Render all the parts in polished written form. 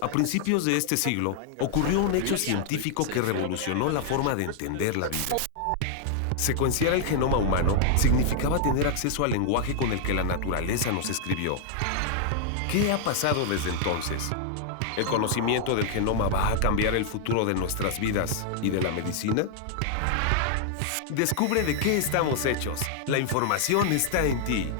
A principios de este siglo, ocurrió un hecho científico que revolucionó la forma de entender la vida. Secuenciar el genoma humano significaba tener acceso al lenguaje con el que la naturaleza nos escribió. ¿Qué ha pasado desde entonces? ¿El conocimiento del genoma va a cambiar el futuro de nuestras vidas y de la medicina? Descubre de qué estamos hechos. La información está en ti.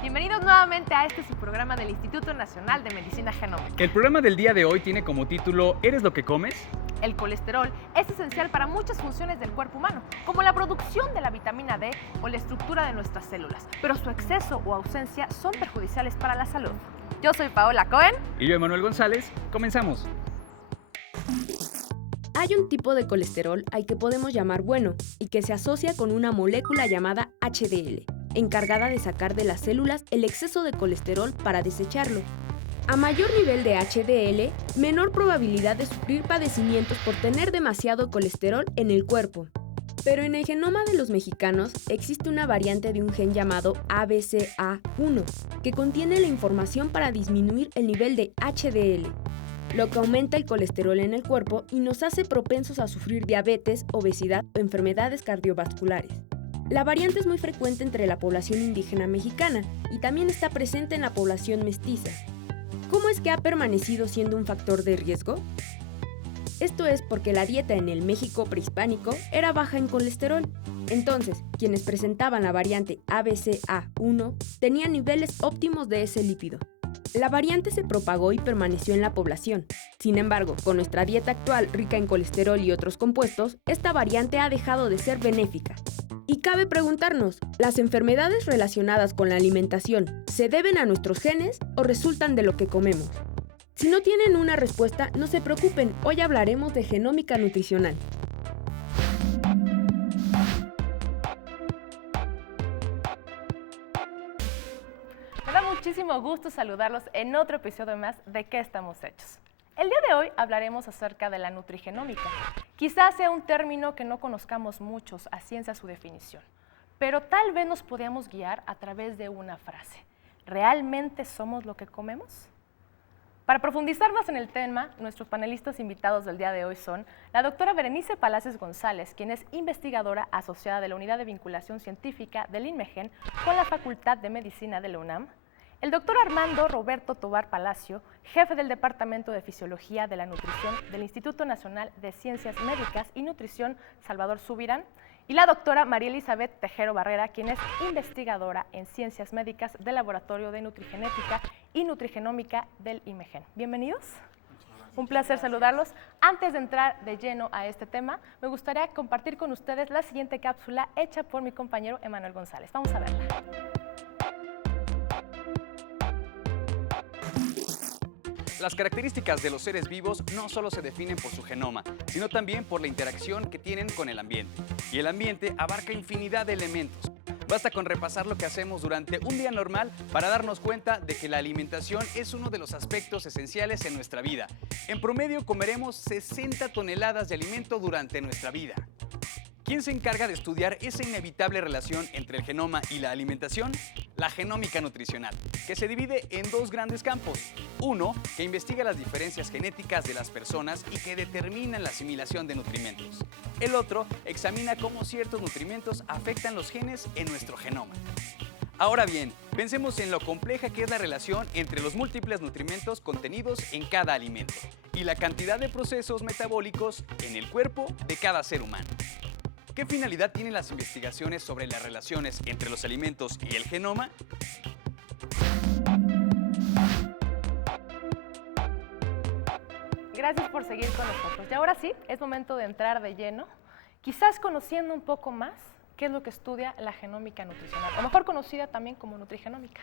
Bienvenidos nuevamente a este su programa del Instituto Nacional de Medicina Genómica. El programa del día de hoy tiene como título ¿Eres lo que comes? El colesterol es esencial para muchas funciones del cuerpo humano, como la producción de la vitamina D o la estructura de nuestras células, pero su exceso o ausencia son perjudiciales para la salud. Yo soy Paola Cohen. Y yo, Emanuel González. Comenzamos. Hay un tipo de colesterol al que podemos llamar bueno y que se asocia con una molécula llamada HDL, encargada de sacar de las células el exceso de colesterol para desecharlo. A mayor nivel de HDL, menor probabilidad de sufrir padecimientos por tener demasiado colesterol en el cuerpo. Pero en el genoma de los mexicanos existe una variante de un gen llamado ABCA1, que contiene la información para disminuir el nivel de HDL, lo que aumenta el colesterol en el cuerpo y nos hace propensos a sufrir diabetes, obesidad o enfermedades cardiovasculares. La variante es muy frecuente entre la población indígena mexicana y también está presente en la población mestiza. ¿Cómo es que ha permanecido siendo un factor de riesgo? Esto es porque la dieta en el México prehispánico era baja en colesterol. Entonces, quienes presentaban la variante ABCA1 tenían niveles óptimos de ese lípido. La variante se propagó y permaneció en la población. Sin embargo, con nuestra dieta actual rica en colesterol y otros compuestos, esta variante ha dejado de ser benéfica. Y cabe preguntarnos, ¿las enfermedades relacionadas con la alimentación se deben a nuestros genes o resultan de lo que comemos? Si no tienen una respuesta, no se preocupen, hoy hablaremos de genómica nutricional. Me da muchísimo gusto saludarlos en otro episodio más de ¿Qué estamos hechos? El día de hoy hablaremos acerca de la nutrigenómica. Quizás sea un término que no conozcamos muchos a ciencia su definición, pero tal vez nos podamos guiar a través de una frase. ¿Realmente somos lo que comemos? Para profundizar más en el tema, nuestros panelistas invitados del día de hoy son la doctora Berenice Palacios González, quien es investigadora asociada de la Unidad de Vinculación Científica del INMEGEN con la Facultad de Medicina de la UNAM, el doctor Armando Roberto Tovar Palacio, jefe del Departamento de Fisiología de la Nutrición del Instituto Nacional de Ciencias Médicas y Nutrición Salvador Subirán, y la doctora María Elizabeth Tejero Barrera, quien es investigadora en Ciencias Médicas del Laboratorio de Nutrigenética y Nutrigenómica del INMEGEN. Bienvenidos. Un placer saludarlos. Antes de entrar de lleno a este tema, me gustaría compartir con ustedes la siguiente cápsula hecha por mi compañero Emanuel González. Vamos a verla. Las características de los seres vivos no solo se definen por su genoma, sino también por la interacción que tienen con el ambiente. Y el ambiente abarca infinidad de elementos. Basta con repasar lo que hacemos durante un día normal para darnos cuenta de que la alimentación es uno de los aspectos esenciales en nuestra vida. En promedio comeremos 60 toneladas de alimento durante nuestra vida. ¿Quién se encarga de estudiar esa inevitable relación entre el genoma y la alimentación? La genómica nutricional, que se divide en dos grandes campos. Uno, que investiga las diferencias genéticas de las personas y que determina la asimilación de nutrimentos. El otro, examina cómo ciertos nutrimentos afectan los genes en nuestro genoma. Ahora bien, pensemos en lo compleja que es la relación entre los múltiples nutrimentos contenidos en cada alimento y la cantidad de procesos metabólicos en el cuerpo de cada ser humano. ¿Qué finalidad tienen las investigaciones sobre las relaciones entre los alimentos y el genoma? Gracias por seguir con nosotros. Y ahora sí, es momento de entrar de lleno, quizás conociendo un poco más qué es lo que estudia la genómica nutricional, o mejor conocida también como nutrigenómica.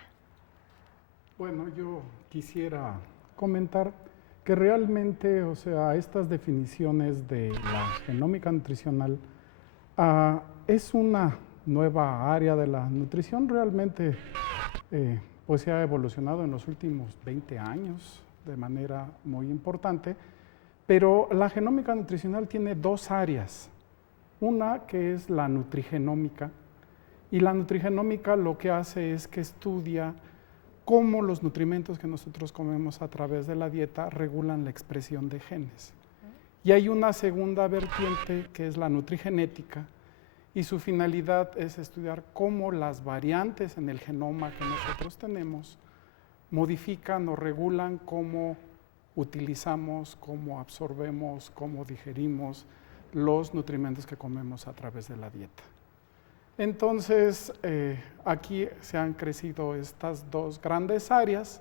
Bueno, yo quisiera comentar que realmente, estas definiciones de la genómica nutricional es una nueva área de la nutrición. Realmente pues se ha evolucionado en los últimos 20 años de manera muy importante, pero la genómica nutricional tiene dos áreas. Una que es la nutrigenómica Y la nutrigenómica lo que hace es que estudia cómo los nutrimentos que nosotros comemos a través de la dieta regulan la expresión de genes. Y hay una segunda vertiente que es la nutrigenética, y su finalidad es estudiar cómo las variantes en el genoma que nosotros tenemos modifican o regulan cómo utilizamos, cómo absorbemos, cómo digerimos los nutrimentos que comemos a través de la dieta. Entonces, aquí se han crecido estas dos grandes áreas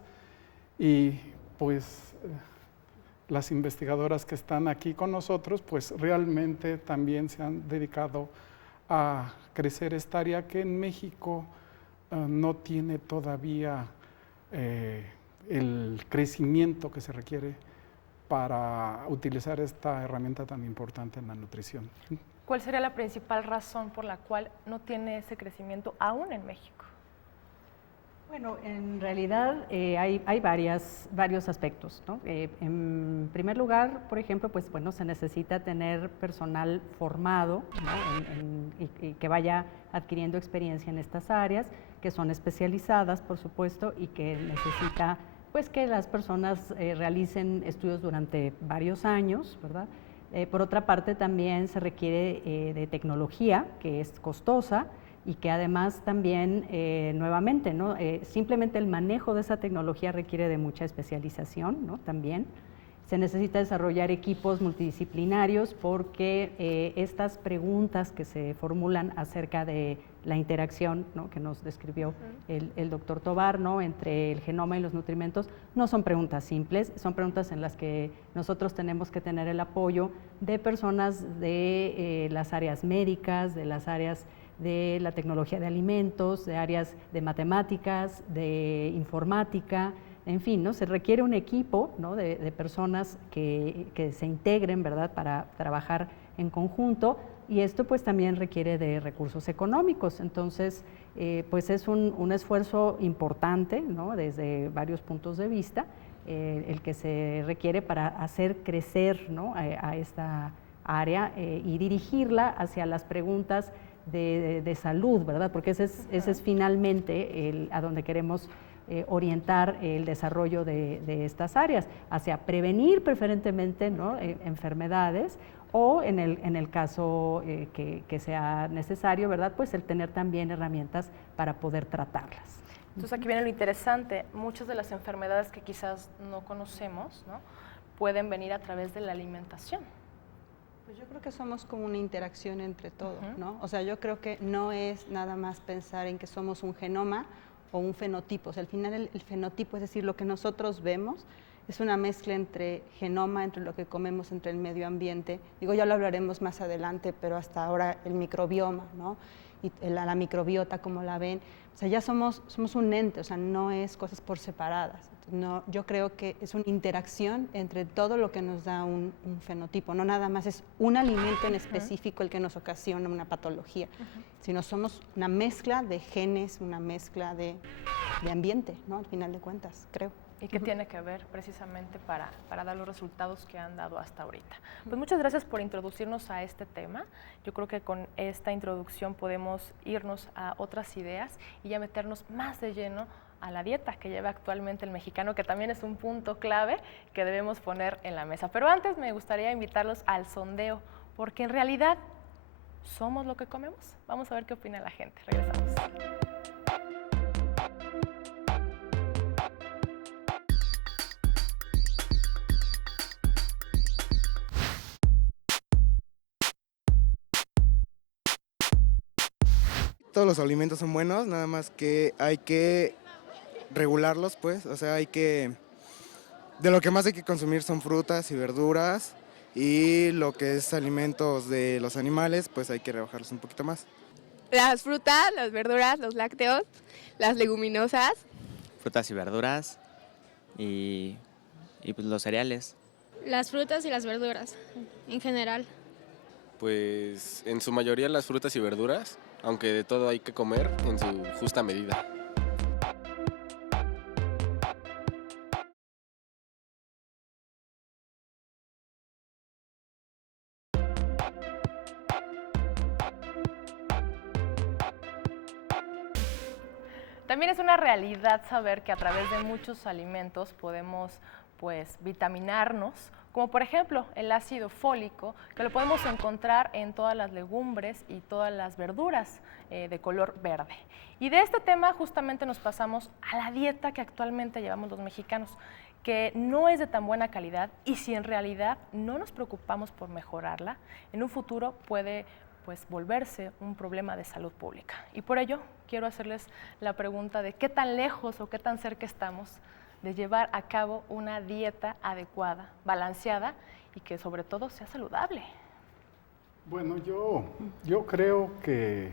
y pues las investigadoras que están aquí con nosotros, pues realmente también se han dedicado a crecer esta área que en México no tiene todavía el crecimiento que se requiere para utilizar esta herramienta tan importante en la nutrición. ¿Cuál sería la principal razón por la cual no tiene ese crecimiento aún en México? Bueno, en realidad hay varios aspectos, ¿no? En primer lugar, por ejemplo, pues bueno, se necesita tener personal formado, ¿no? y que vaya adquiriendo experiencia en estas áreas, que son especializadas, por supuesto, y que necesita pues que las personas realicen estudios durante varios años, ¿verdad? Por otra parte, también se requiere de tecnología, que es costosa, y que además también, nuevamente, ¿no? Simplemente el manejo de esa tecnología requiere de mucha especialización, ¿no? También se necesita desarrollar equipos multidisciplinarios porque estas preguntas que se formulan acerca de la interacción, ¿no? que nos describió el doctor Tovar, ¿no? entre el genoma y los nutrimentos, no son preguntas simples, son preguntas en las que nosotros tenemos que tener el apoyo de personas de las áreas médicas, de las áreas de la tecnología de alimentos, de áreas de matemáticas, de informática, en fin, ¿no? Se requiere un equipo, ¿no? de personas que se integren, ¿verdad?, para trabajar en conjunto, y esto pues también requiere de recursos económicos. Entonces, pues es un esfuerzo importante, ¿no? Desde varios puntos de vista, el que se requiere para hacer crecer, ¿no? a esta área y dirigirla hacia las preguntas de salud, ¿verdad? Porque ese es finalmente a donde queremos orientar el desarrollo de estas áreas, hacia prevenir preferentemente, ¿no? enfermedades, o en el caso que sea necesario, ¿verdad? Pues el tener también herramientas para poder tratarlas. Entonces aquí viene lo interesante, muchas de las enfermedades que quizás no conocemos, ¿no? pueden venir a través de la alimentación. Pues yo creo que somos como una interacción entre todo, ¿no? O sea, yo creo que no es nada más pensar en que somos un genoma o un fenotipo. O sea, al final el fenotipo, es decir, lo que nosotros vemos, es una mezcla entre genoma, entre lo que comemos, entre el medio ambiente. Digo, ya lo hablaremos más adelante, pero hasta ahora el microbioma, ¿no? Y la microbiota, como la ven. O sea, ya somos un ente, o sea, no es cosas por separadas. No, yo creo que es una interacción entre todo lo que nos da un fenotipo, no nada más es un alimento en específico el que nos ocasiona una patología, sino somos una mezcla de genes, una mezcla de ambiente, ¿no? Al final de cuentas, creo. Y que tiene que ver precisamente para dar los resultados que han dado hasta ahorita. Pues muchas gracias por introducirnos a este tema. Yo creo que con esta introducción podemos irnos a otras ideas y ya meternos más de lleno a la dieta que lleva actualmente el mexicano, que también es un punto clave que debemos poner en la mesa. Pero antes me gustaría invitarlos al sondeo, porque en realidad somos lo que comemos. Vamos a ver qué opina la gente. Regresamos. Todos los alimentos son buenos, nada más que hay que regularlos, pues, o sea, de lo que más hay que consumir son frutas y verduras, y lo que es alimentos de los animales, pues hay que rebajarlos un poquito más. Las frutas, las verduras, los lácteos, las leguminosas. Frutas y verduras y pues los cereales. Las frutas y las verduras, en general. Pues en su mayoría las frutas y verduras, aunque de todo hay que comer en su justa medida. También es una realidad saber que a través de muchos alimentos podemos pues vitaminarnos, como por ejemplo el ácido fólico, que lo podemos encontrar en todas las legumbres y todas las verduras de color verde. Y de este tema justamente nos pasamos a la dieta que actualmente llevamos los mexicanos, que no es de tan buena calidad, y si en realidad no nos preocupamos por mejorarla, en un futuro puede pues volverse un problema de salud pública. Y por ello quiero hacerles la pregunta de qué tan lejos o qué tan cerca estamos de llevar a cabo una dieta adecuada, balanceada y que sobre todo sea saludable. Bueno, yo creo que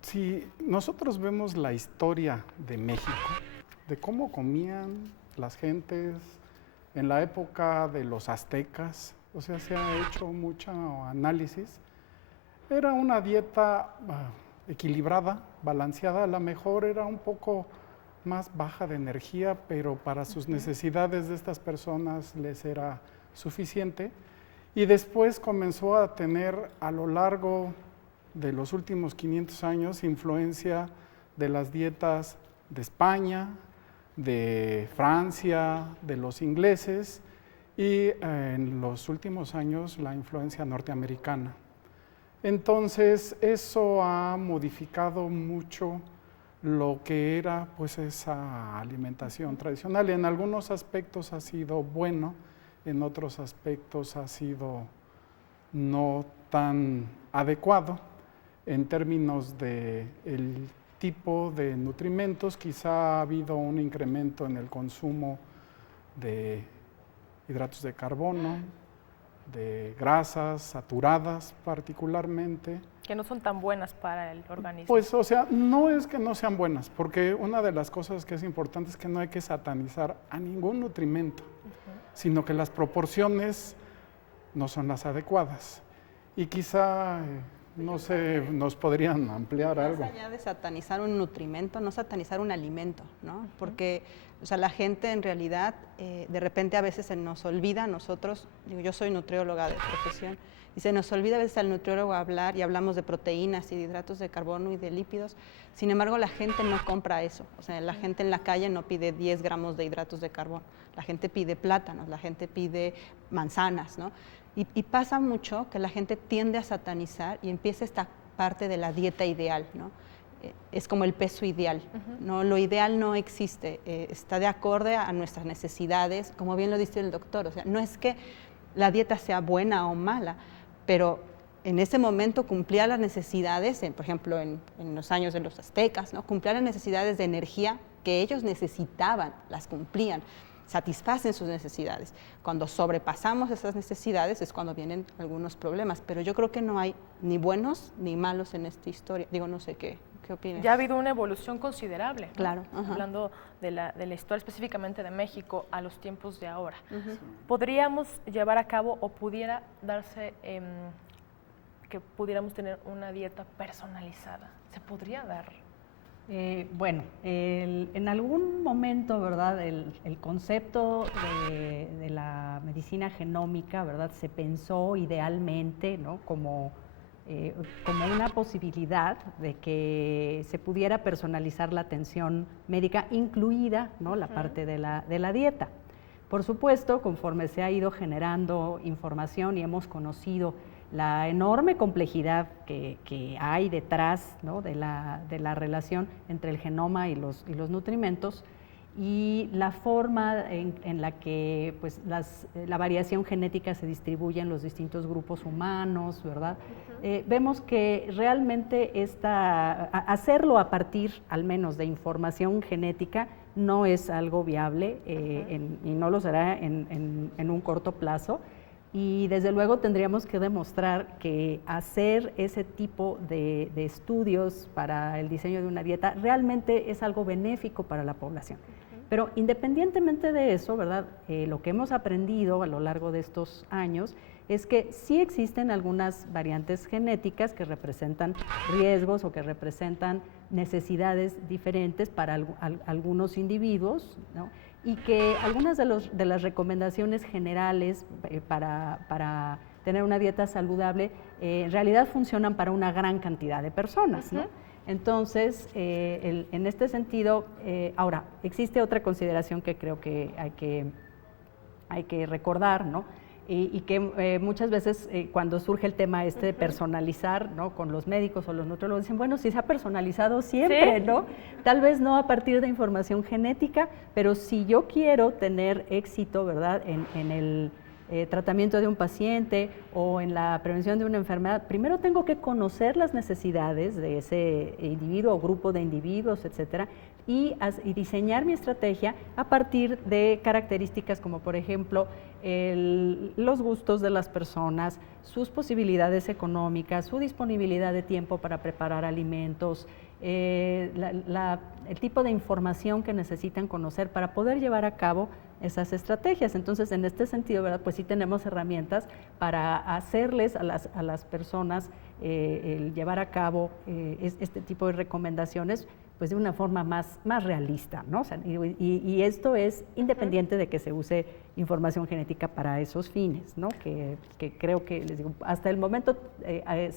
si nosotros vemos la historia de México, de cómo comían las gentes en la época de los aztecas, o sea, se ha hecho mucho análisis. Era una dieta equilibrada, balanceada, a lo mejor era un poco más baja de energía, pero para sus necesidades de estas personas les era suficiente. Y después comenzó a tener a lo largo de los últimos 500 años influencia de las dietas de España, de Francia, de los ingleses, y en los últimos años la influencia norteamericana. Entonces eso ha modificado mucho lo que era pues esa alimentación tradicional. En algunos aspectos ha sido bueno, en otros aspectos ha sido no tan adecuado en términos de el tipo de nutrimentos. Quizá ha habido un incremento en el consumo de hidratos de carbono, de grasas saturadas particularmente. Que no son tan buenas para el organismo. Pues, o sea, no es que no sean buenas, porque una de las cosas que es importante es que no hay que satanizar a ningún nutrimento, sino que las proporciones no son las adecuadas. Y quizá, no sé, nos podrían ampliar algo. Más allá de satanizar un nutrimento, no satanizar un alimento, ¿no? Porque, o sea, la gente en realidad, de repente a veces se nos olvida, nosotros, digo, yo soy nutrióloga de profesión, y se nos olvida a veces al nutriólogo hablar y hablamos de proteínas y de hidratos de carbono y de lípidos. Sin embargo, la gente no compra eso. O sea, la gente en la calle no pide 10 gramos de hidratos de carbono. La gente pide plátanos, la gente pide manzanas, ¿no? Y pasa mucho que la gente tiende a satanizar y empieza esta parte de la dieta ideal, ¿no? Es como el peso ideal, ¿no? Lo ideal no existe, está de acorde a nuestras necesidades, como bien lo dice el doctor. O sea, no es que la dieta sea buena o mala, pero en ese momento cumplía las necesidades, por ejemplo, en los años de los aztecas, ¿no? Cumplía las necesidades de energía que ellos necesitaban, las cumplían, satisfacen sus necesidades. Cuando sobrepasamos esas necesidades es cuando vienen algunos problemas, pero yo creo que no hay ni buenos ni malos en esta historia. Digo, no sé qué opinas. Ya ha habido una evolución considerable, ¿no? Claro. Hablando de la historia específicamente de México a los tiempos de ahora. ¿Podríamos llevar a cabo o pudiera darse que pudiéramos tener una dieta personalizada? ¿Se podría dar? Bueno, en algún momento, ¿verdad? El concepto de la medicina genómica, ¿verdad? Se pensó idealmente, ¿no? Como una posibilidad de que se pudiera personalizar la atención médica, incluida, ¿no? La parte de la dieta. Por supuesto, conforme se ha ido generando información y hemos conocido la enorme complejidad que hay detrás, ¿no? de la relación entre el genoma y los nutrimentos, y la forma en la que pues, la variación genética se distribuye en los distintos grupos humanos, ¿verdad? Vemos que realmente hacerlo a partir, al menos, de información genética no es algo viable y no lo será en un corto plazo. Y desde luego tendríamos que demostrar que hacer ese tipo de estudios para el diseño de una dieta realmente es algo benéfico para la población. Pero independientemente de eso, ¿verdad? Lo que hemos aprendido a lo largo de estos años es que sí existen algunas variantes genéticas que representan riesgos o que representan necesidades diferentes para algunos individuos, ¿no? Y que algunas de las recomendaciones generales para tener una dieta saludable en realidad funcionan para una gran cantidad de personas, ¿no? Entonces, en este sentido, ahora, existe otra consideración que creo que hay que recordar, ¿no? Y que muchas veces cuando surge el tema de personalizar, ¿no? Con los médicos o los nutriólogos dicen, bueno, si se ha personalizado siempre, ¿sí? ¿No? Tal vez no a partir de información genética, pero si yo quiero tener éxito, ¿verdad? En el tratamiento de un paciente o en la prevención de una enfermedad, primero tengo que conocer las necesidades de ese individuo o grupo de individuos, etcétera, y diseñar mi estrategia a partir de características como, por ejemplo, los gustos de las personas, sus posibilidades económicas, su disponibilidad de tiempo para preparar alimentos, el tipo de información que necesitan conocer para poder llevar a cabo esas estrategias. Entonces, en este sentido, ¿verdad? Pues sí tenemos herramientas para hacerles a las personas el llevar a cabo este tipo de recomendaciones pues de una forma más realista, ¿no? O sea, y esto es independiente de que se use información genética para esos fines, ¿no? Que creo que, les digo, hasta el momento,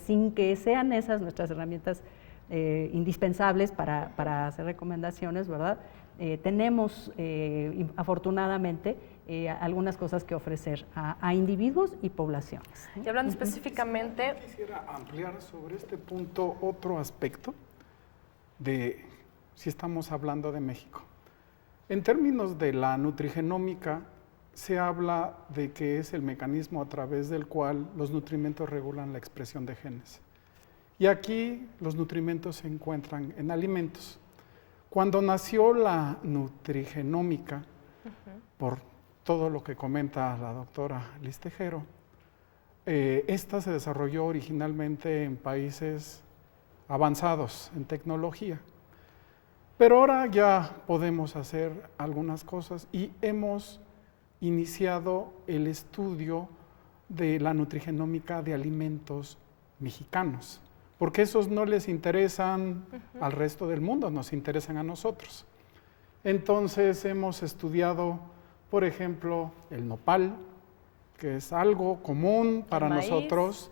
sin que sean esas nuestras herramientas indispensables para hacer recomendaciones, ¿verdad? Tenemos, afortunadamente, algunas cosas que ofrecer a individuos y poblaciones, ¿no? Y hablando específicamente... Quisiera ampliar sobre este punto otro aspecto de si estamos hablando de México. En términos de la nutrigenómica, se habla de que es el mecanismo a través del cual los nutrimentos regulan la expresión de genes. Y aquí los nutrimentos se encuentran en alimentos. Cuando nació la nutrigenómica, por todo lo que comenta la doctora Liz Tejero, esta se desarrolló originalmente en países avanzados en tecnología. Pero ahora ya podemos hacer algunas cosas y hemos iniciado el estudio de la nutrigenómica de alimentos mexicanos, porque esos no les interesan al resto del mundo, nos interesan a nosotros. Entonces hemos estudiado, por ejemplo, el nopal, que es algo común para nosotros,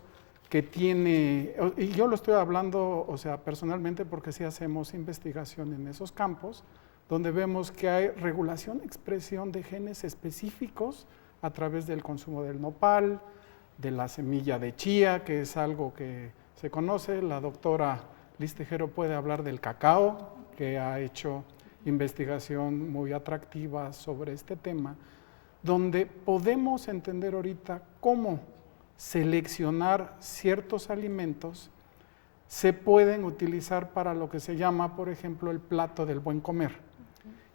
que tiene, y yo lo estoy hablando, o sea, personalmente, porque sí hacemos investigación en esos campos, donde vemos que hay regulación, expresión de genes específicos a través del consumo del nopal, de la semilla de chía, que es algo que se conoce. La doctora Liz Tejero puede hablar del cacao, que ha hecho investigación muy atractiva sobre este tema, donde podemos entender ahorita cómo seleccionar ciertos alimentos se pueden utilizar para lo que se llama, por ejemplo, el plato del buen comer.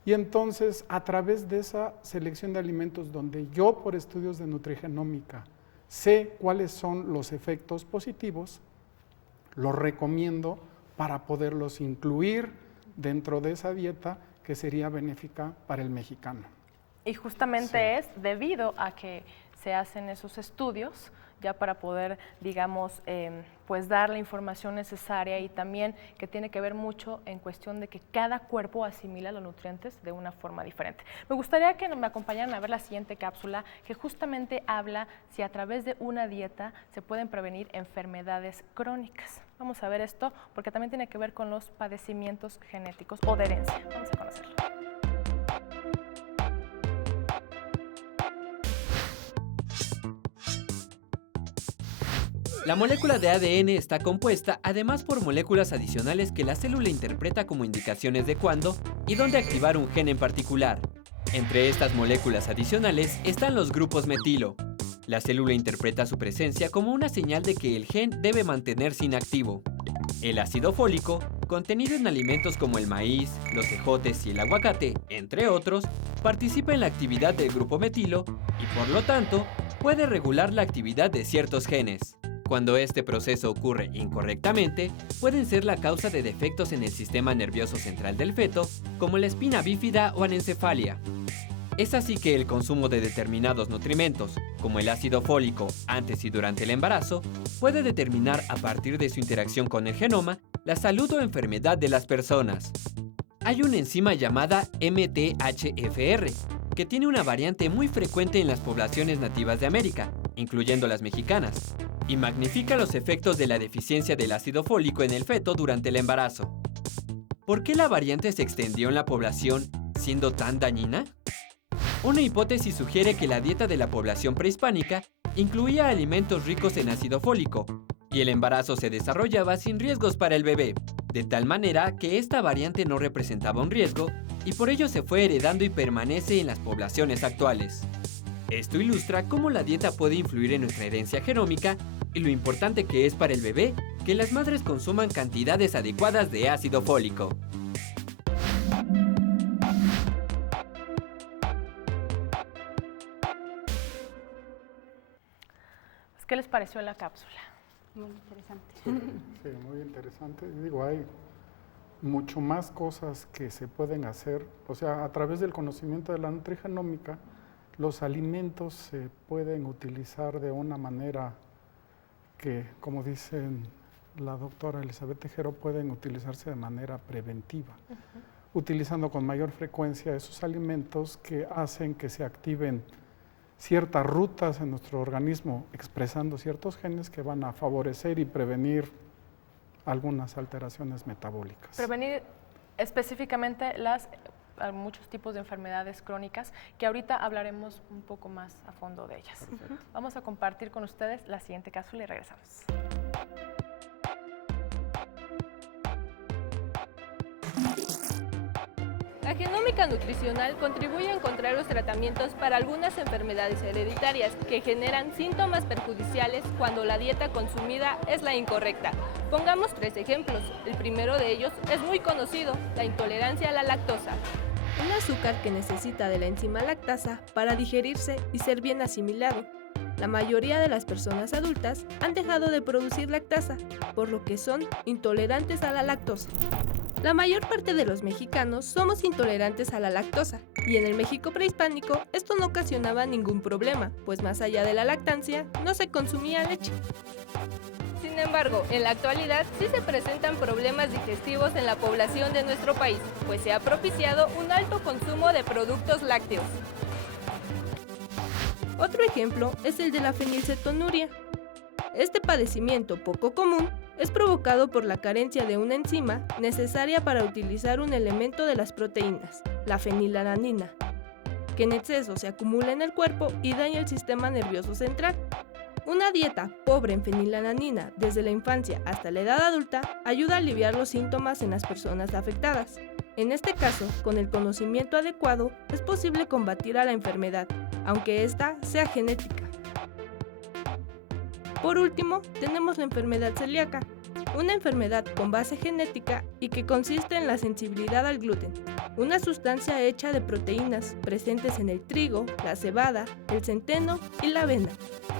Y entonces, a través de esa selección de alimentos, donde yo, por estudios de nutrigenómica, sé cuáles son los efectos positivos, los recomiendo para poderlos incluir dentro de esa dieta que sería benéfica para el mexicano. Y justamente es debido a que se hacen esos estudios ya para poder, digamos, pues dar la información necesaria, y también que tiene que ver mucho en cuestión de que cada cuerpo asimila los nutrientes de una forma diferente. Me gustaría que me acompañaran a ver la siguiente cápsula, que justamente habla si a través de una dieta se pueden prevenir enfermedades crónicas. Vamos a ver esto, porque también tiene que ver con los padecimientos genéticos o de herencia. Vamos a conocerlo. La molécula de ADN está compuesta además por moléculas adicionales que la célula interpreta como indicaciones de cuándo y dónde activar un gen en particular. Entre estas moléculas adicionales están los grupos metilo. La célula interpreta su presencia como una señal de que el gen debe mantenerse inactivo. El ácido fólico, contenido en alimentos como el maíz, los ejotes y el aguacate, entre otros, participa en la actividad del grupo metilo y por lo tanto puede regular la actividad de ciertos genes. Cuando este proceso ocurre incorrectamente, pueden ser la causa de defectos en el sistema nervioso central del feto, como la espina bífida o anencefalia. Es así que el consumo de determinados nutrimentos, como el ácido fólico antes y durante el embarazo, puede determinar a partir de su interacción con el genoma la salud o enfermedad de las personas. Hay una enzima llamada MTHFR, que tiene una variante muy frecuente en las poblaciones nativas de América, incluyendo las mexicanas, y magnifica los efectos de la deficiencia del ácido fólico en el feto durante el embarazo. ¿Por qué la variante se extendió en la población siendo tan dañina? Una hipótesis sugiere que la dieta de la población prehispánica incluía alimentos ricos en ácido fólico, y el embarazo se desarrollaba sin riesgos para el bebé, de tal manera que esta variante no representaba un riesgo y por ello se fue heredando y permanece en las poblaciones actuales. Esto ilustra cómo la dieta puede influir en nuestra herencia genómica y lo importante que es para el bebé que las madres consuman cantidades adecuadas de ácido fólico. ¿Qué les pareció la cápsula? Muy interesante. Sí, muy interesante. Digo, hay mucho más cosas que se pueden hacer. O sea, a través del conocimiento de la nutrigenómica, los alimentos se pueden utilizar de una manera que, como dice la doctora Elizabeth Tejero, pueden utilizarse de manera preventiva, utilizando con mayor frecuencia esos alimentos que hacen que se activen ciertas rutas en nuestro organismo, expresando ciertos genes que van a favorecer y prevenir algunas alteraciones metabólicas. Prevenir específicamente muchos tipos de enfermedades crónicas, que ahorita hablaremos un poco más a fondo de ellas. Vamos a compartir con ustedes la siguiente cápsula y regresamos. La genómica nutricional contribuye a encontrar los tratamientos para algunas enfermedades hereditarias que generan síntomas perjudiciales cuando la dieta consumida es la incorrecta. Pongamos 3 ejemplos. El primero de ellos es muy conocido, la intolerancia a la lactosa. Un azúcar que necesita de la enzima lactasa para digerirse y ser bien asimilado. La mayoría de las personas adultas han dejado de producir lactasa, por lo que son intolerantes a la lactosa. La mayor parte de los mexicanos somos intolerantes a la lactosa, y en el México prehispánico esto no ocasionaba ningún problema, pues más allá de la lactancia no se consumía leche. Sin embargo, en la actualidad sí se presentan problemas digestivos en la población de nuestro país, pues se ha propiciado un alto consumo de productos lácteos. Otro ejemplo es el de la fenilcetonuria. Este padecimiento poco común es provocado por la carencia de una enzima necesaria para utilizar un elemento de las proteínas, la fenilalanina, que en exceso se acumula en el cuerpo y daña el sistema nervioso central. Una dieta pobre en fenilalanina desde la infancia hasta la edad adulta ayuda a aliviar los síntomas en las personas afectadas. En este caso, con el conocimiento adecuado, es posible combatir a la enfermedad, aunque ésta sea genética. Por último, tenemos la enfermedad celíaca, una enfermedad con base genética y que consiste en la sensibilidad al gluten, una sustancia hecha de proteínas presentes en el trigo, la cebada, el centeno y la avena,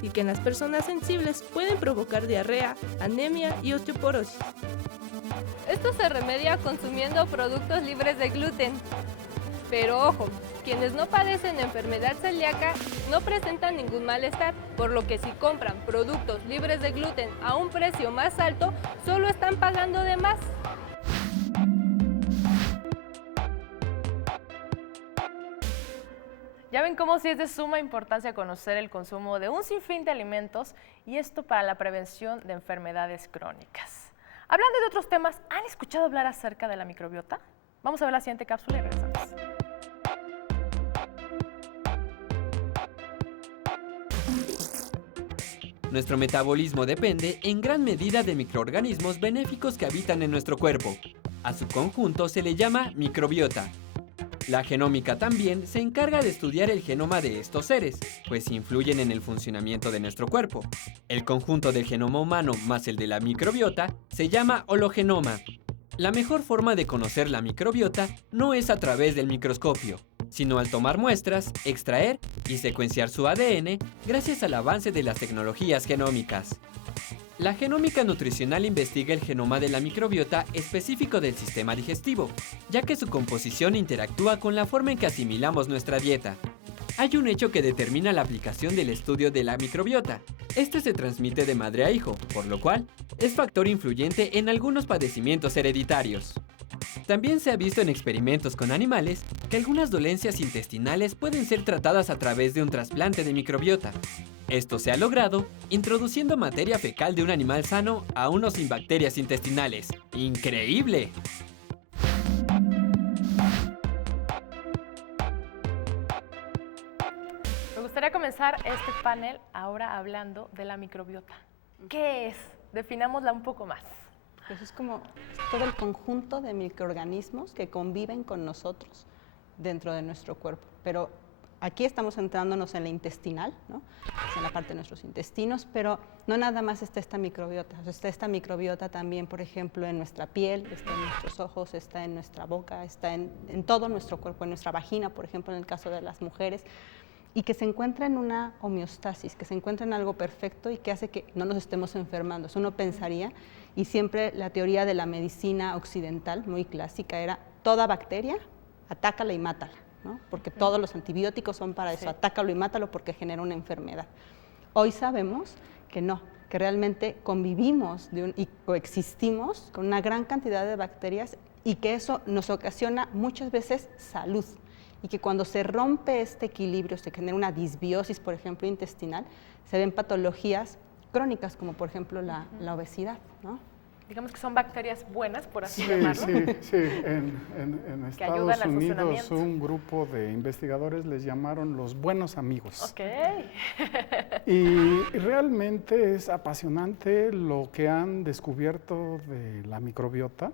y que en las personas sensibles pueden provocar diarrea, anemia y osteoporosis. Esto se remedia consumiendo productos libres de gluten. Pero ojo, quienes no padecen enfermedad celíaca no presentan ningún malestar, por lo que si compran productos libres de gluten a un precio más alto, solo están pagando de más. Ya ven cómo sí es de suma importancia conocer el consumo de un sinfín de alimentos y esto para la prevención de enfermedades crónicas. Hablando de otros temas, ¿han escuchado hablar acerca de la microbiota? Vamos a ver la siguiente cápsula y regresamos. Nuestro metabolismo depende en gran medida de microorganismos benéficos que habitan en nuestro cuerpo. A su conjunto se le llama microbiota. La genómica también se encarga de estudiar el genoma de estos seres, pues influyen en el funcionamiento de nuestro cuerpo. El conjunto del genoma humano más el de la microbiota se llama hologenoma. La mejor forma de conocer la microbiota no es a través del microscopio, sino al tomar muestras, extraer y secuenciar su ADN gracias al avance de las tecnologías genómicas. La genómica nutricional investiga el genoma de la microbiota específico del sistema digestivo, ya que su composición interactúa con la forma en que asimilamos nuestra dieta. Hay un hecho que determina la aplicación del estudio de la microbiota. Este se transmite de madre a hijo, por lo cual es factor influyente en algunos padecimientos hereditarios. También se ha visto en experimentos con animales que algunas dolencias intestinales pueden ser tratadas a través de un trasplante de microbiota. Esto se ha logrado introduciendo materia fecal de un animal sano a uno sin bacterias intestinales. ¡Increíble! Me gustaría comenzar este panel ahora hablando de la microbiota. ¿Qué es? Definámosla un poco más. Pues es como todo el conjunto de microorganismos que conviven con nosotros dentro de nuestro cuerpo. Pero aquí estamos centrándonos en la intestinal, ¿no? Es en la parte de nuestros intestinos, pero no nada más está esta microbiota. O sea, está esta microbiota también, por ejemplo, en nuestra piel, está en nuestros ojos, está en nuestra boca, está en todo nuestro cuerpo, en nuestra vagina, por ejemplo, en el caso de las mujeres, y que se encuentra en una homeostasis, que se encuentra en algo perfecto y que hace que no nos estemos enfermando. Eso uno pensaría, y siempre la teoría de la medicina occidental, muy clásica, era toda bacteria, atácala y mátala, ¿no? Porque todos los antibióticos son para eso, atácalo y mátalo porque genera una enfermedad. Hoy sabemos que no, que realmente convivimos y coexistimos con una gran cantidad de bacterias y que eso nos ocasiona muchas veces salud. Y que cuando se rompe este equilibrio, se genera una disbiosis, por ejemplo, intestinal, se ven patologías crónicas, como por ejemplo la obesidad, ¿no? Digamos que son bacterias buenas, por así Sí, llamarlo. sí. En Estados Unidos un grupo de investigadores les llamaron los buenos amigos. Ok. Y realmente es apasionante lo que han descubierto de la microbiota.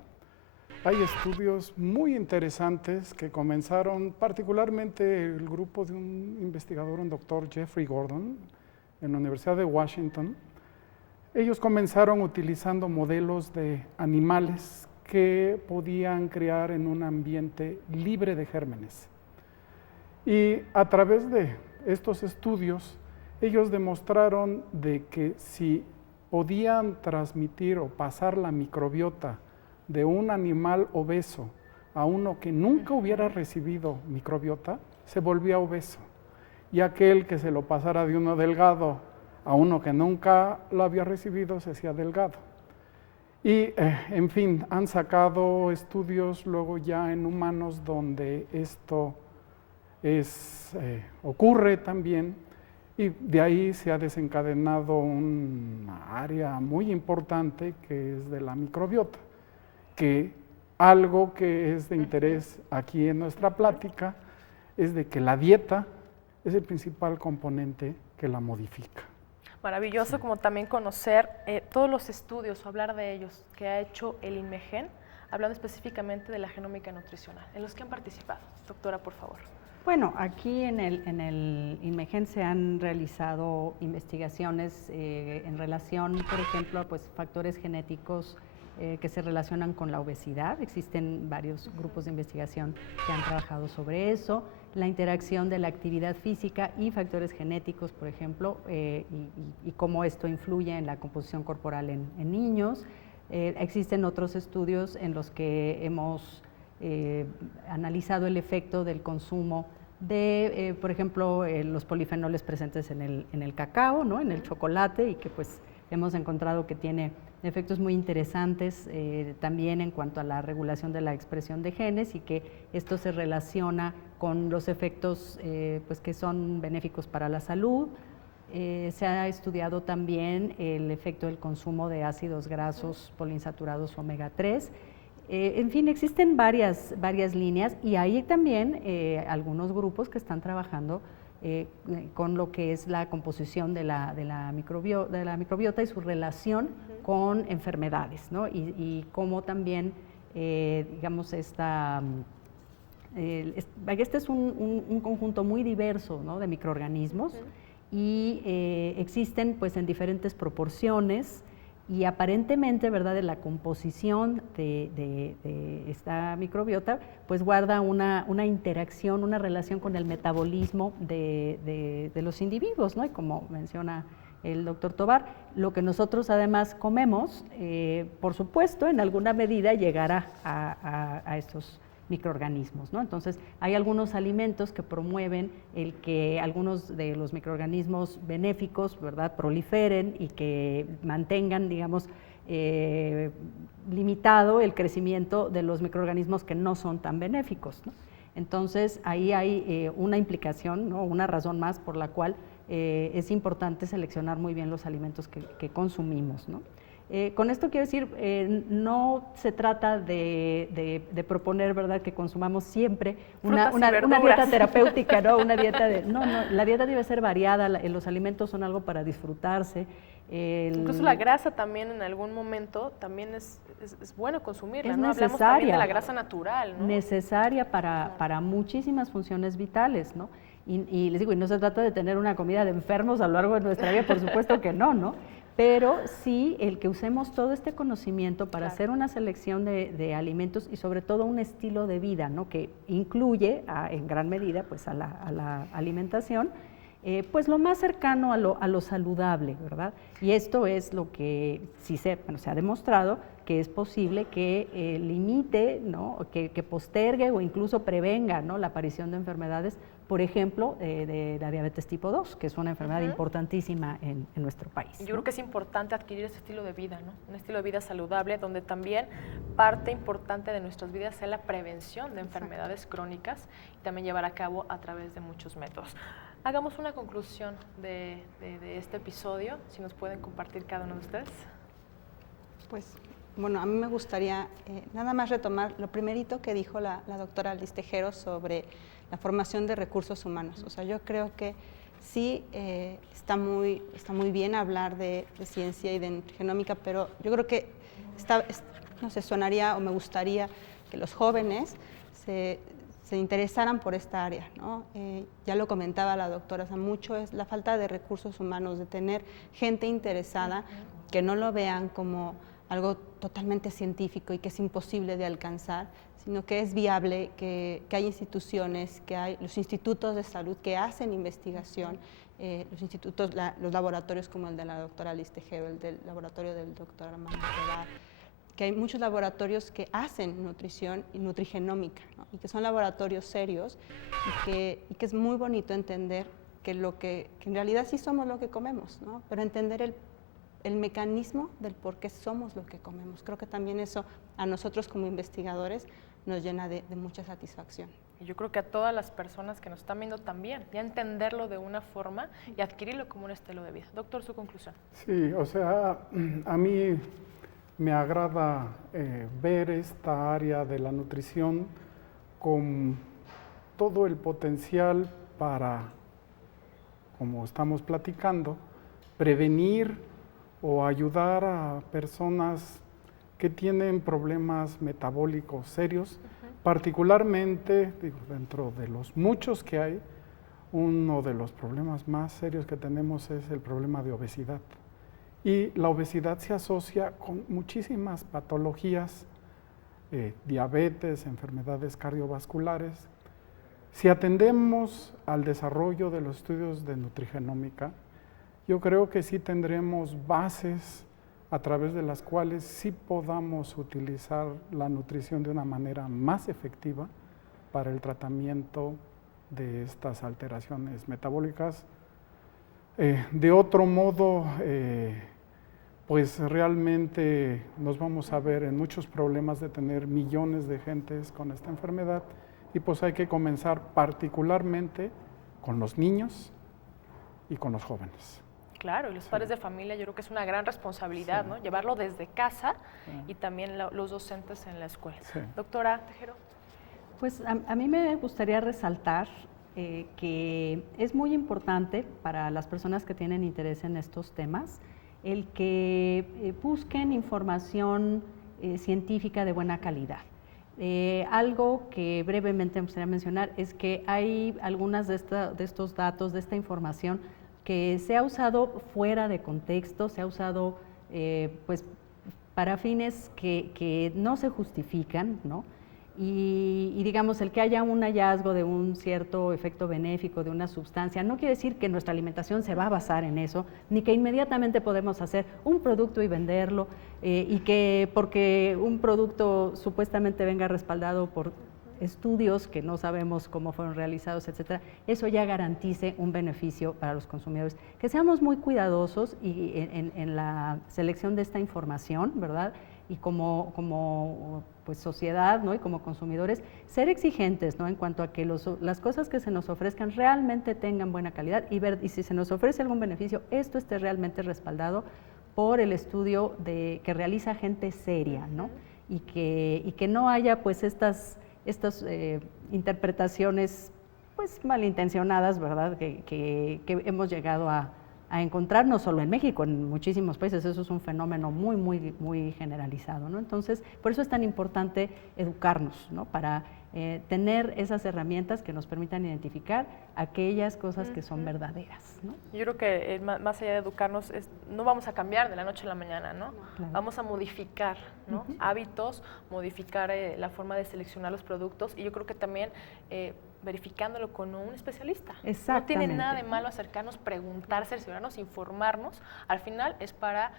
Hay estudios muy interesantes que comenzaron, particularmente el grupo de un investigador, un doctor Jeffrey Gordon, en la Universidad de Washington. Ellos comenzaron utilizando modelos de animales que podían crear en un ambiente libre de gérmenes. Y a través de estos estudios, ellos demostraron de que si podían transmitir o pasar la microbiota de un animal obeso a uno que nunca hubiera recibido microbiota, se volvía obeso. Y aquel que se lo pasara de uno delgado a uno que nunca lo había recibido, se hacía delgado. Y, en fin, han sacado estudios luego ya en humanos donde esto ocurre también, y de ahí se ha desencadenado una área muy importante que es de la microbiota, que algo que es de interés aquí en nuestra plática es de que la dieta es el principal componente que la modifica. Maravilloso, como también conocer todos los estudios o hablar de ellos que ha hecho el INMEGEN, hablando específicamente de la genómica nutricional, en los que han participado. Doctora, por favor. Bueno, aquí en el INMEGEN se han realizado investigaciones en relación, por ejemplo, pues factores genéticos que se relacionan con la obesidad. Existen varios grupos de investigación que han trabajado sobre eso, la interacción de la actividad física y factores genéticos, por ejemplo, y cómo esto influye en la composición corporal en niños. Existen otros estudios en los que hemos analizado el efecto del consumo de, por ejemplo, los polifenoles presentes en el cacao, ¿no? En el chocolate, y que pues hemos encontrado que tiene efectos muy interesantes también en cuanto a la regulación de la expresión de genes, y que esto se relaciona con los efectos pues que son benéficos para la salud. Se ha estudiado también el efecto del consumo de ácidos grasos poliinsaturados omega 3. En fin, existen varias líneas, y hay también algunos grupos que están trabajando con lo que es la composición de la microbiota y su relación con enfermedades, ¿no? Y cómo también, digamos, este es un conjunto muy diverso, ¿no?, de microorganismos, y existen pues en diferentes proporciones, y aparentemente, ¿verdad?, de la composición de esta microbiota, pues guarda una interacción, una relación con el metabolismo de los individuos, ¿no? Y como menciona el doctor Tovar, lo que nosotros además comemos, por supuesto, en alguna medida llegará a estos microorganismos, ¿no? Entonces, hay algunos alimentos que promueven el que algunos de los microorganismos benéficos, ¿verdad?, proliferen y que mantengan, digamos, limitado el crecimiento de los microorganismos que no son tan benéficos, ¿no? Entonces, ahí hay una implicación, ¿no? Una razón más por la cual es importante seleccionar muy bien los alimentos que consumimos, ¿no? Con esto quiero decir, no se trata de proponer, ¿verdad?, que consumamos siempre una dieta terapéutica, ¿no? Una dieta no, la dieta debe ser variada, los alimentos son algo para disfrutarse. Incluso la grasa también en algún momento también es bueno consumirla, es ¿no? necesaria, hablamos también de la grasa natural, ¿no? Necesaria para muchísimas funciones vitales, ¿no? Y les digo, y no se trata de tener una comida de enfermos a lo largo de nuestra vida, por supuesto que no, ¿no? Pero sí el que usemos todo este conocimiento para hacer una selección de alimentos y sobre todo un estilo de vida, ¿no? Que incluye en gran medida pues a la alimentación, pues lo más cercano a lo saludable, ¿verdad? Y esto es lo que sí se ha demostrado que es posible que limite, ¿no? Que postergue o incluso prevenga, ¿no?, la aparición de enfermedades, por ejemplo, de la diabetes tipo 2, que es una enfermedad importantísima en nuestro país. Yo creo que es importante adquirir ese estilo de vida, ¿no? Un estilo de vida saludable, donde también parte importante de nuestras vidas sea la prevención de enfermedades crónicas y también llevar a cabo a través de muchos métodos. Hagamos una conclusión de este episodio, si nos pueden compartir cada uno de ustedes. Pues, bueno, a mí me gustaría nada más retomar lo primerito que dijo la doctora Liz Tejero sobre la formación de recursos humanos. O sea, yo creo que sí está muy bien hablar de ciencia y de genómica, pero yo creo que no sé, sonaría o me gustaría que los jóvenes se interesaran por esta área, ¿no? Ya lo comentaba la doctora, o sea, mucho es la falta de recursos humanos, de tener gente interesada, que no lo vean como algo totalmente científico y que es imposible de alcanzar, sino que es viable, que hay instituciones, que hay los institutos de salud que hacen investigación, los laboratorios como el de la doctora Liz Tejero, el del laboratorio del doctor Armando Tobar, que hay muchos laboratorios que hacen nutrición y nutrigenómica, ¿no? Y que son laboratorios serios y que es muy bonito entender que en realidad sí somos lo que comemos, ¿no? Pero entender el mecanismo del por qué somos lo que comemos. Creo que también eso a nosotros como investigadores nos llena de mucha satisfacción. Y yo creo que a todas las personas que nos están viendo también, ya entenderlo de una forma y adquirirlo como un estilo de vida. Doctor, su conclusión. Sí, o sea, a mí me agrada ver esta área de la nutrición con todo el potencial para, como estamos platicando, prevenir o ayudar a personas que tienen problemas metabólicos serios, particularmente, dentro de los muchos que hay, uno de los problemas más serios que tenemos es el problema de obesidad. Y la obesidad se asocia con muchísimas patologías, diabetes, enfermedades cardiovasculares. Si atendemos al desarrollo de los estudios de nutrigenómica, yo creo que sí tendremos bases a través de las cuales sí podamos utilizar la nutrición de una manera más efectiva para el tratamiento de estas alteraciones metabólicas. De otro modo, pues realmente nos vamos a ver en muchos problemas de tener millones de gentes con esta enfermedad y pues hay que comenzar particularmente con los niños y con los jóvenes. Claro, y los padres de familia yo creo que es una gran responsabilidad, ¿no? Llevarlo desde casa y también los docentes en la escuela. Doctora Tejero. Pues a mí me gustaría resaltar que es muy importante para las personas que tienen interés en estos temas el que busquen información científica de buena calidad. Algo que brevemente me gustaría mencionar es que hay algunas de estos datos, de esta información, que se ha usado fuera de contexto, se ha usado pues, para fines que no se justifican, ¿no? Y digamos, el que haya un hallazgo de un cierto efecto benéfico de una sustancia, no quiere decir que nuestra alimentación se va a basar en eso, ni que inmediatamente podemos hacer un producto y venderlo, y que porque un producto supuestamente venga respaldado por estudios que no sabemos cómo fueron realizados, etcétera, eso ya garantice un beneficio para los consumidores. Que seamos muy cuidadosos y en la selección de esta información, ¿verdad? Y como pues, sociedad, ¿no? Y como consumidores, ser exigentes, ¿no? En cuanto a que las cosas que se nos ofrezcan realmente tengan buena calidad y ver, y si se nos ofrece algún beneficio, esto esté realmente respaldado por el estudio que realiza gente seria, ¿no? Y que no haya pues estas interpretaciones pues malintencionadas, ¿verdad? Que hemos llegado a encontrar no solo en México, en muchísimos países. Eso es un fenómeno muy generalizado, ¿no? Entonces, por eso es tan importante educarnos, ¿no? Para tener esas herramientas que nos permitan identificar aquellas cosas que son verdaderas, ¿no? Yo creo que más allá de educarnos, no vamos a cambiar de la noche a la mañana, ¿no? Claro. Vamos a modificar, ¿no? Hábitos, modificar la forma de seleccionar los productos, y yo creo que también verificándolo con un especialista. No tiene nada de malo acercarnos, preguntar, cerciorarnos, informarnos. Al final es para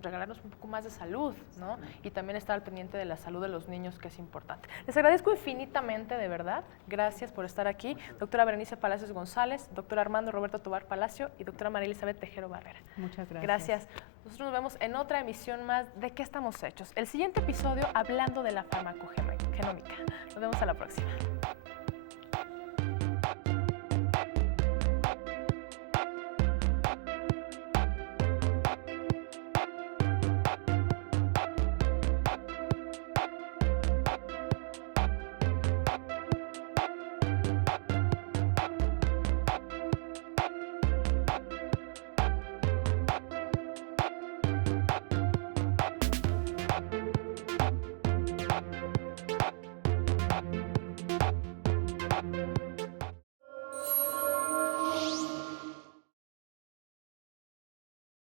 regalarnos un poco más de salud, ¿no? Y también estar al pendiente de la salud de los niños, que es importante. Les agradezco infinitamente, de verdad. Gracias por estar aquí. Doctora Berenice Palacios González, doctor Armando Roberto Tobar Palacio y doctora María Elizabeth Tejero Barrera. Muchas gracias. Gracias. Nosotros nos vemos en otra emisión más de ¿Qué estamos hechos? El siguiente episodio hablando de la farmacogenómica. Nos vemos a la próxima.